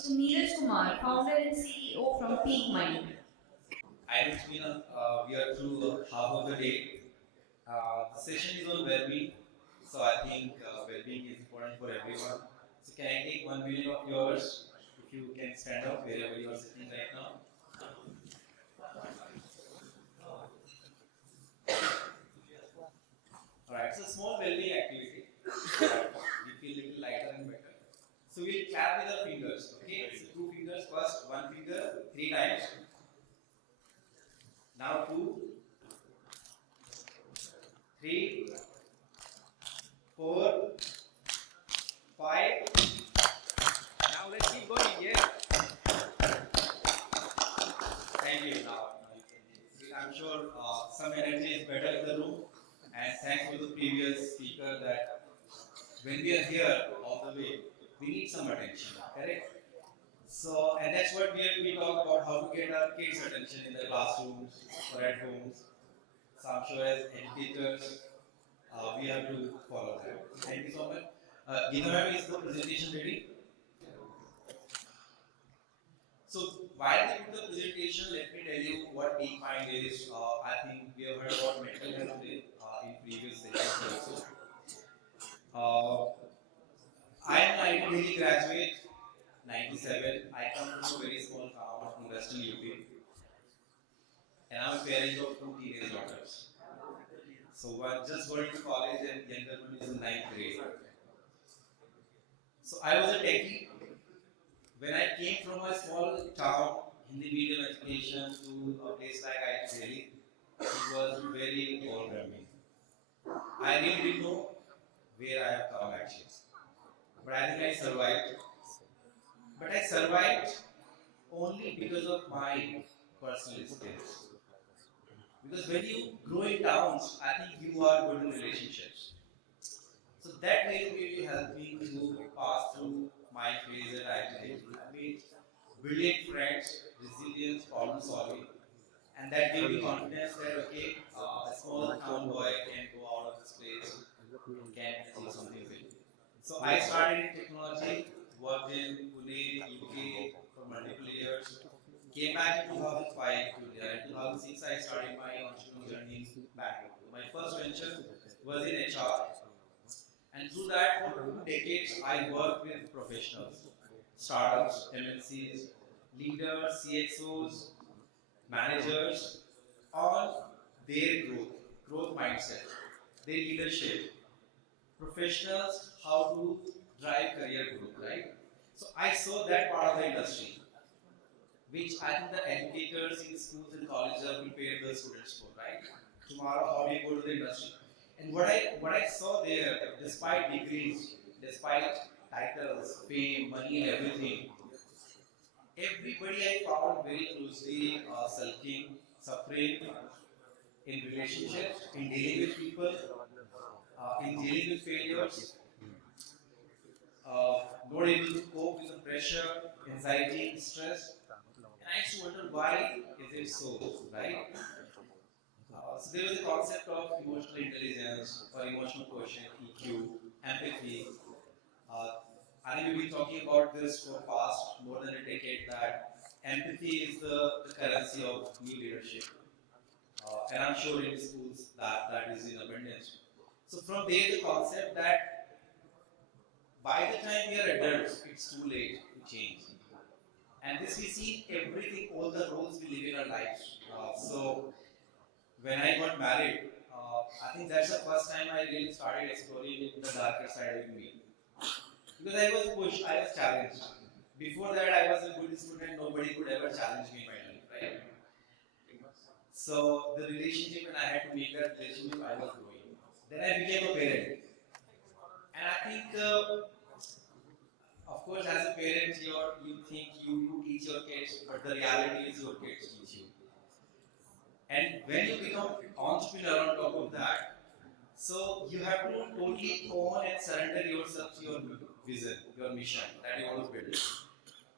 Mr. Neeraj Kumar, founder and CEO from PeakMind. I it's been we are through half of the day. The session is on well-being, so I think well-being is important for everyone. So can I take 1 minute of yours if you can stand up wherever you are sitting right now? Alright, so small well-being activity. We feel a little lighter and better. So we'll clap with our fingers, okay? So 2 fingers first, 1 finger, 3 times. Now 2, 3, 4, 5. Now let's keep going, yeah. Thank you. Now you can see, I'm sure some energy is better in the room. And thanks to the previous speaker that when we are here all the way, we need some attention, correct? So, and that's what we talk about, how to get our kids' attention in the classrooms or at homes. So I'm sure as educators, we have to follow that. Thank you so much. 𝐬𝐞𝐬𝐬𝐢, is the presentation ready? So while they do the presentation, let me tell you what PeakMind is. I think we have heard about mental health in previous sessions also. I am an IIT graduate, 97. I come from a very small town in Western UP. And I'm a parent of 2 teenage daughters. So one just going to college and the younger one is in 9th grade. So I was a techie. When I came from a small town, Hindi medium education to a place like IIT Delhi, it was very overwhelming. I really didn't know where I have come actually. But I think I survived. But I survived only because of my personal skills. Because when you grow in towns, I think you are good in relationships. So that really helped me to pass through my phase at IIT. I made brilliant friends, resilience, problem solving, and that gave me confidence that okay, a small town boy can go out of this place, can achieve something big. So I started in technology, worked in Pune, UK for multiple years. Came back in 2005 to India. In 2006, I started my entrepreneurial journey back. My first venture was in HR, and through that, for 2 decades, I worked with professionals, startups, MNCs, leaders, CXOs, managers on their growth mindset, their leadership, professionals, how to drive career growth, right? So I saw that part of the industry, which I think the educators in schools and colleges have prepared the students for, right? Tomorrow, how we go to the industry. And what I saw there, despite degrees, despite titles, fame, money, and everything, everybody I found very closely sulking, suffering in relationships, in dealing with people, in dealing with failures, not able to cope with the pressure, anxiety, stress. And I just wonder why is it so, right? So there was a concept of emotional intelligence or emotional quotient, EQ, empathy. I think we've been talking about this for past more than a decade that empathy is the currency of new leadership. And I'm sure in schools that is in abundance. So from there the concept that by the time we are adults, it's too late to change. And this we see everything, all the roles we live in our lives. So when I got married, I think that's the first time I really started exploring the darker side of me. Because I was pushed, I was challenged. Before that, I was a good student, nobody could ever challenge me in my life, right? So the relationship, when I had to make that relationship, I was growing. Then I became a parent. And I think, of course, as a parent, you think you teach your kids, but the reality is your kids teach you. And when you become entrepreneur on top of that, so you have to totally own and surrender yourself to your vision, your mission that you want to build.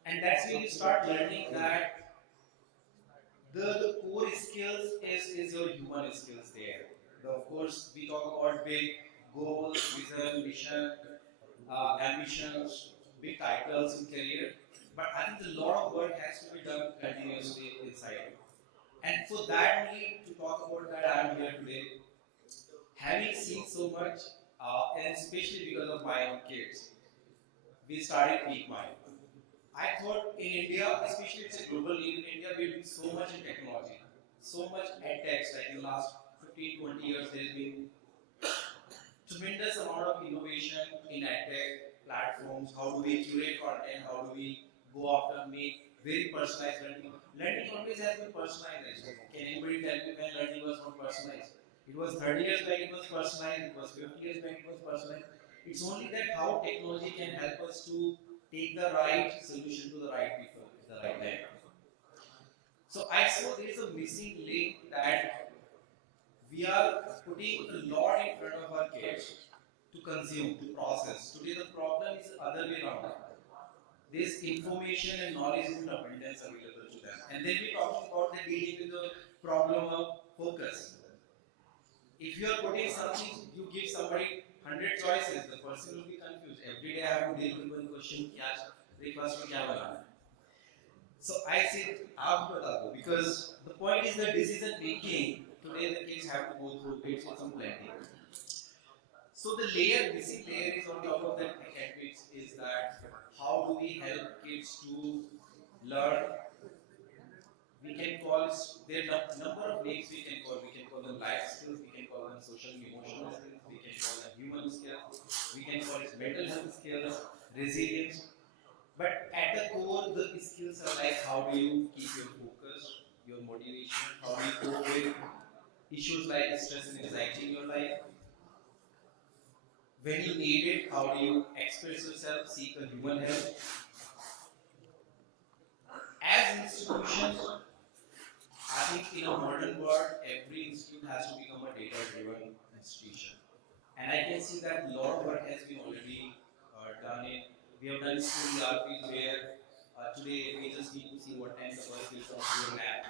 And that's when you start learning that the core skills is your human skills there. Of course, we talk about big goals, vision, mission, ambitions, big titles in career. but I think a lot of work has to be done continuously inside. And for that only, to talk about that, I am here today. Having seen so much, and especially because of my own kids, we started PeakMind. I thought in India, especially it's a global need in India, we're doing so much in technology, so much ed tech, like in the last 15, 20 years, there's been tremendous amount of innovation in ed tech platforms. How do we curate content? How do we go after make very personalized learning? Learning always has been personalized. Can anybody tell me when learning was not personalized? It was 30 years back it was personalized, it was 50 years back it was personalized. It's only that how technology can help us to take the right solution to the right people at the right time. So I saw there is a missing link that we are putting a lot in front of our kids to consume, to process. Today the problem is the other way around. This information and knowledge is in abundance available to them. And then we talk about the dealing with the problem of focus. If you are putting something, you give somebody 100 choices, the person will be confused. Every day I have to deal with one question, breakfast mein kya banana? So I said, aap bata do, because the point is that decision making, today the kids have to go through it with some planning. So the missing layer is on top of that academics is that how do we help kids to learn? We can call there are number of names we can call. We can call them life skills, we can call them social and emotional skills, we can call them human skills, we can call it mental health skills, resilience. But at the core, the skills are like how do you keep your focus, your motivation, how do you cope with issues like stress and anxiety in your life. When you need it, how do you express yourself, seek a human help. As institutions, I think in a modern world, every institute has to become a data-driven institution. And I can see that a lot of work has been already done in. We have done school ERPs where today we just need to see what time the bus will come to your app.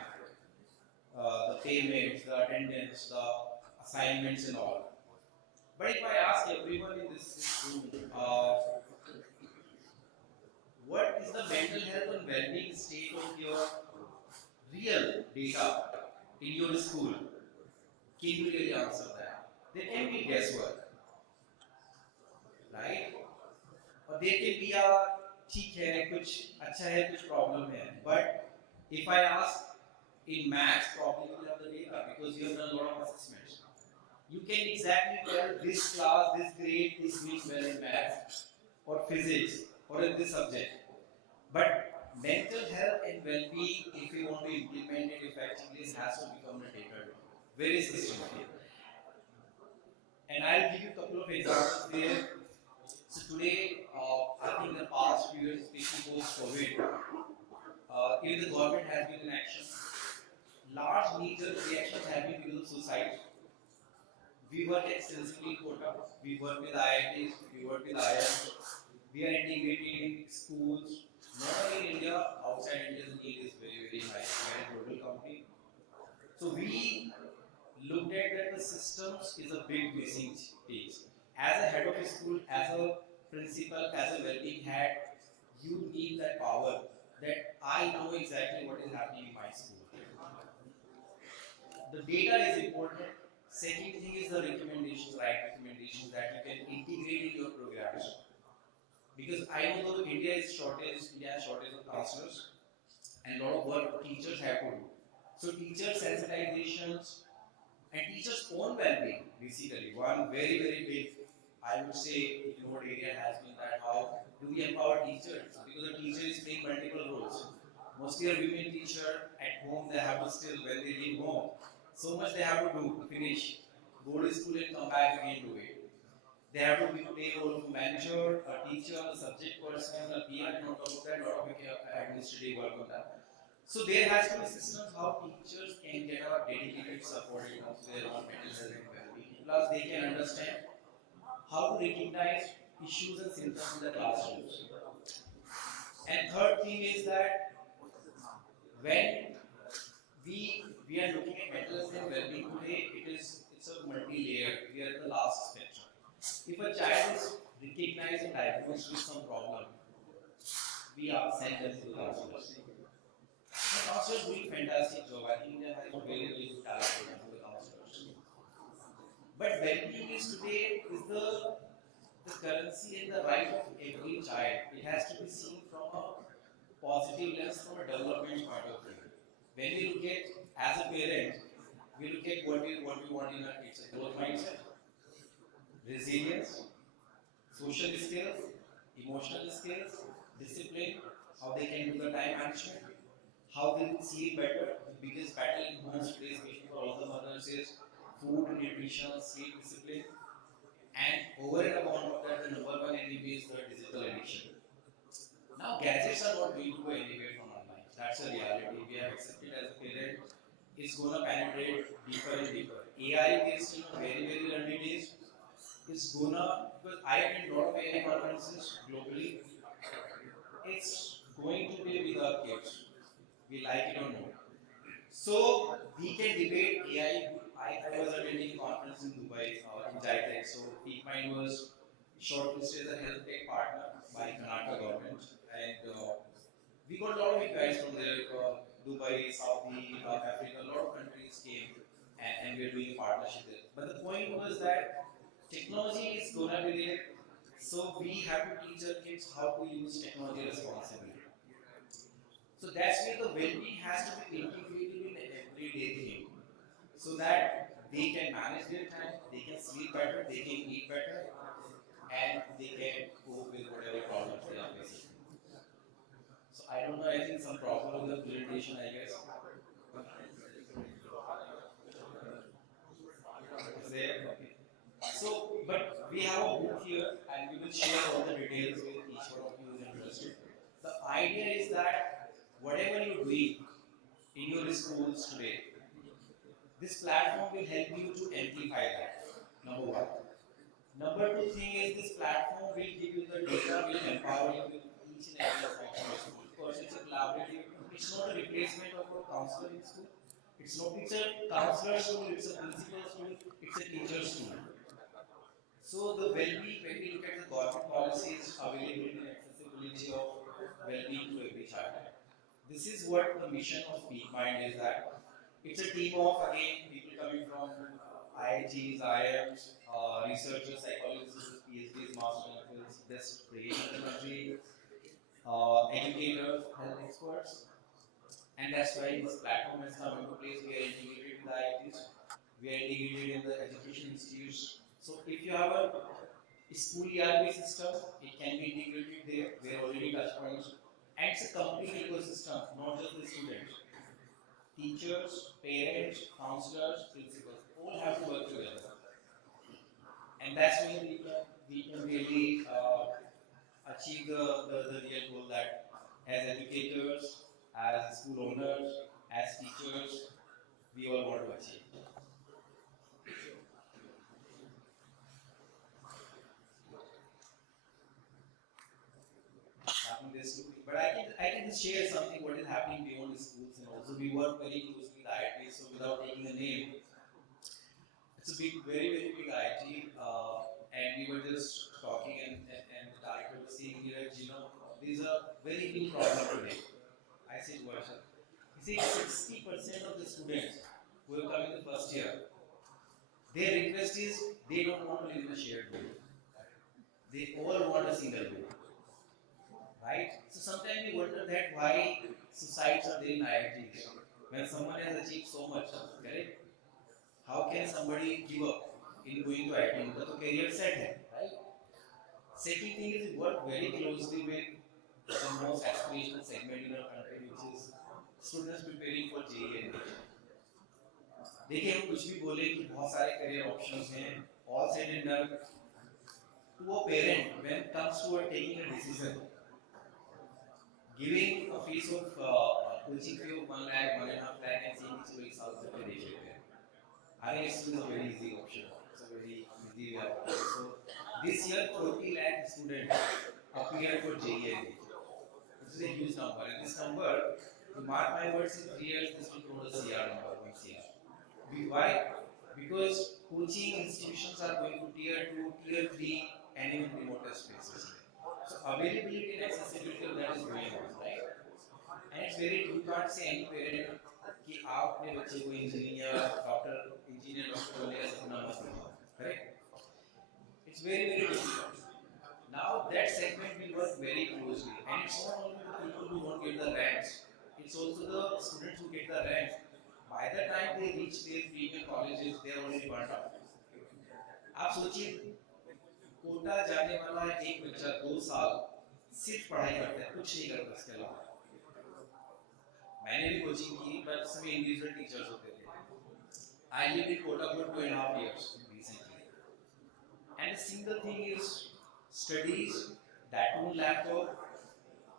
The payments, the attendance, the assignments and all. But if I ask everyone in this room, what is the mental health and well-being state of your real data in your school? Can you really answer that? There can be guesswork, right? Or there can be a ठीक है कुछ अच्छा है कुछ problem है. But if I ask in maths, probably you will have the data because you have done a lot of assessments. You can exactly tell this class, this grade is doing well in maths or physics or in this subject. But mental health and well-being, if you want to implement it effectively, it has to become a data very systematic. And I'll give you a couple of examples there. So today, I think in the past few years, especially post-COVID, if the government has been in action, large major reactions have been because of suicide. We work extensively in Kota. We work with IITs, we work with IIMs. We are integrating schools, not only in India, outside India the need is very, very high. We are a global company. So we looked at that the systems is a big missing piece. As a head of a school, as a principal, as a well-being head, you need that power that I know exactly what is happening in my school. The data is important. Second thing is the recommendations, right recommendations that you can integrate in your programs. Because I know that India has shortage of counselors and a lot of work teachers have to do. So teacher sensitizations and teachers' own well-being, basically. One very, very big, I would say, ignored area has been that how do we empower teachers? Because the teacher is playing multiple roles. Mostly a women teacher at home, they have to still, when they leave home, so much they have to do to finish, go to school and come back again to it. They have to play a role of manager, a teacher, a subject person, a peer, and on top of that, a lot of administrative work on that. So there has to be systems how teachers can get a dedicated support in terms of their own mental health and well-being. Plus, they can understand how to recognize issues and symptoms in the classrooms. And third thing is that when we are looking at mental health and well-being today, it's a multi-layered. We are at the last spectrum. If a child is recognized and diagnosed with some problem, we send them to the counselors. The counselors doing fantastic job. I think India has a very, very good talent for the counselors. But well-being is today is the currency and the right of every child. It has to be seen from a positive lens, from a development point of view. When we look at, as a parent, we look at what we want in our kids: a growth mindset, resilience, social skills, emotional skills, discipline, how they can do the time management, how they will sleep better. The biggest battle in homes today, especially for all the mothers, is food, nutrition, sleep discipline. And over and above that, the number one enemy is the digital addiction. Now, gadgets are not going to go anywhere from online. That's a reality. We have accepted as a parent. It's going to penetrate deeper and deeper. AI is very, very early days. It's gonna, because I attend a lot of AI conferences globally. It's going to be with our kids. We like it or not. So we can debate AI. I was attending a conference in Dubai, in 𝐍𝐞𝐞𝐫. So PeakMind was shortlisted as a health tech partner by Karnataka government, and we got a lot of inquiries from there. Dubai, Saudi, Africa, a lot of countries came, and we're doing a partnership there. But the point was that technology is gonna be there, so we have to teach our kids how to use technology responsibly. So that's where the well-being has to be integrated in everyday thing, so that they can manage their time, they can sleep better, they can eat better, and they can cope with whatever problems they are facing. So I don't know, I think some problem with the presentation, I guess. Is there? Okay. So, but we have a book here, and we will share all the details with each one of you who is interested. The idea is that whatever you're doing in your schools today, this platform will help you to amplify that. Number one. Number two thing is, this platform will give you the data, will empower you with each and every aspect of your school. Because it's a collaborative, it's not a replacement of a counselor in school. It's a counselor's tool, it's a principal's tool, it's a teacher's tool. So the well-being, when we look at the government policies, availability and accessibility of well-being to every child. This is what the mission of PeakMind is, that it's a team of, again, people coming from IITs, IIMs, researchers, psychologists, PhDs, Masters in Fields, best trained in the country, educators, health experts. And that's why this platform has come into place. We are integrated in the IITs, we are integrated in the education institutes. So if you have a school ERP system, it can be integrated there. We are already touch points. And it's a complete ecosystem, not just the students. Teachers, parents, counselors, principals, all have to work together. And that's when we can really achieve the real goal, that as educators, as school owners, as teachers, we all want to achieve. But I can just share something what is happening beyond the schools, and also we work very closely with IIT. So without taking a name, it's a big, very, very big IIT, and we were just talking, and the director was saying, Neeraj, there's a very big problem today. I said, what, sir? He said 60% of the students who have come in the first year, their request is they don't want to live in a shared room. They all want a single room. Right? So sometimes we wonder that why societies are there in IITs. When someone has achieved so much, correct? How can somebody give up in going to IIT? Because the career set है, right? Second thing is, we work very closely with the most aspirational segment in our country, which is students preparing for JEE and NEET. देखिए हम कुछ भी बोले कि बहुत सारे career options हैं, all said and done. To a parent, when it comes to taking a decision, giving a fees of coaching fee of 1 lakh, 1.5 lakh, and saying it's very solve the ratio there. I think it's a very easy option. It's a very easy way of option. So this year, 40 lakh students appeared for JEE and NEET. This is a huge number, and this number, to mark my words, in 3 years this will grow the CR number, 1 CR. Why? Because coaching institutions are going to tier 2, tier 3, and even remote spaces. So availability and accessibility of that is going on. say any parent कि आप अपने बच्चे को engineer doctor बनने का सपना मत देखो, correct? It's very difficult. Now that segment will work very closely, and it's not only the people who don't get the ranks, it's also the students who get the ranks. By the time they reach their premium colleges, they are already burnt out. आप सोचिए, कोटा जाने वाला एक बच्चा 2 साल सिर्फ पढ़ाई करता है, कुछ नहीं करता इसके अलावा। मैंने भी कोचिंग की, but सभी इंडिविजुअल टीचर्स होते थे। I lived in Kota for 2.5 years recently, and the single thing is studies, that one laptop.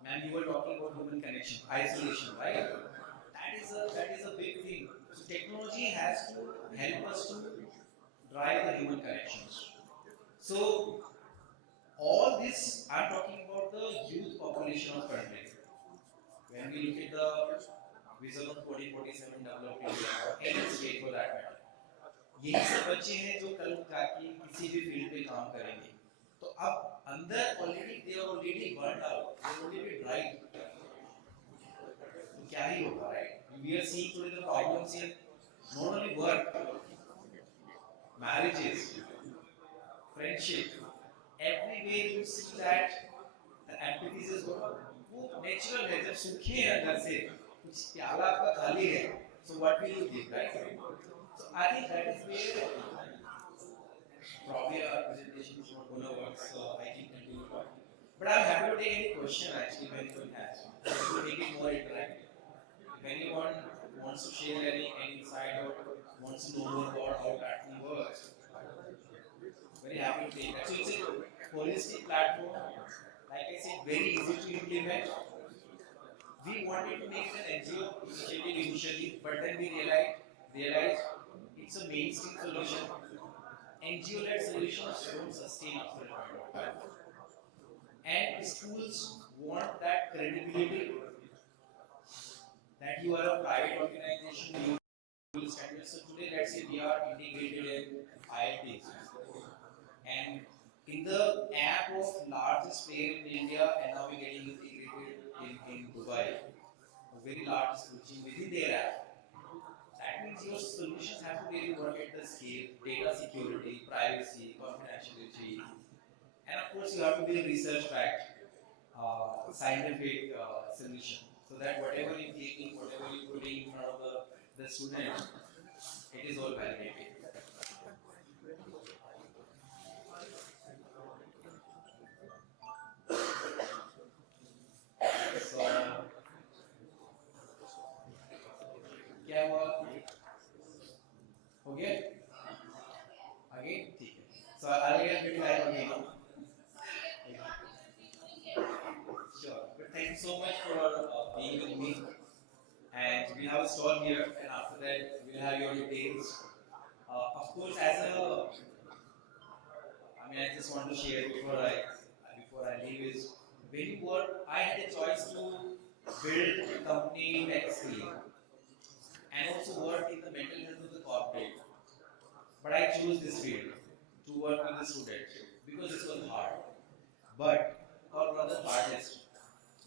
Ma'am, you were talking about human connection, isolation, right? That is a big thing. So technology has to help us to drive the human connections. So all this, I'm talking about the youth population of country. When we look at the vision of 2047 developed India or any state for that matter, यही सब बच्चे हैं जो कल जाके किसी भी field पे काम करेंगे। तो अब अंदर already they are already burned out, they are already dried. तो क्या ही होगा, right? We are seeing today the problems in not only work, marriages, friendship, everywhere you see that the empathy is वो natural है। जब सूखे हैं अंदर से, कुछ प्याला आपका खाली है, so what will you give, right? So I think that is where probably our presentation is not going to work, so I can continue talking. But I'm happy to take any question actually if anyone has, to make it more interactive. If anyone wants to share any insight or wants to know more about how platform works, very happy to take that. So it's a holistic platform, like I said, very easy to implement. We wanted to make an NGO initiative initially, but then we realized it's a mainstream solution. NGO-led solutions don't sustain after a point of time. And schools want that credibility that you are a private organization, you will stand. So today, let's say we are integrated in IITs. And in the app of largest player in India, and now we're getting integrated in Dubai, a very large solution within their app. That means your solutions have to really work at the scale, data security, privacy, confidentiality, and of course you have to be a research-backed, scientific solution, so that whatever you're taking, whatever you're putting in front of the student, it is all validated. So, क्या हुआ? हो गया? आगे? ठीक है. So I'll get a bit time again. Sure. But thank you so much for being with me. And we have a stall here, and after that we'll have your details. Of course, I just want to share before I leave is when you work, I had a choice to build a company in tech scale and also work in the mental health of the corporate. But I chose this field to work with the students because this was hard, or rather hardest.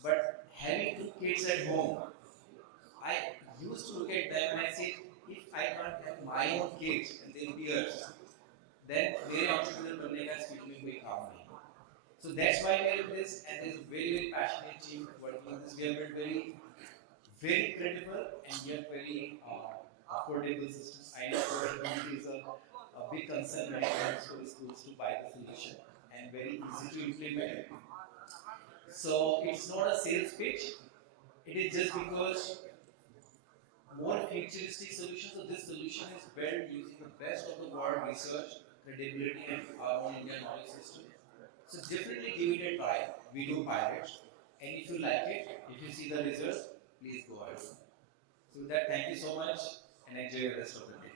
But having 2 kids at home, I used to look at them and I said, if I can't have my own kids and their peers, then मेरे entrepreneur बनने का speed में कोई काम नहीं. So that's why we are in this, and there's a very passionate team working on this. We have built very credible and yet very affordable systems. I know affordability is a big concern when it comes to the schools to buy the solution, and very easy to implement. So it's not a sales pitch. It is just because more futuristic solutions. So this solution is built using the best of the world research, credibility, and our own Indian knowledge system. So definitely give it a try. We do pilots, and if you like it, if you see the results, please go ahead. So with that, thank you so much, and enjoy the rest of the day.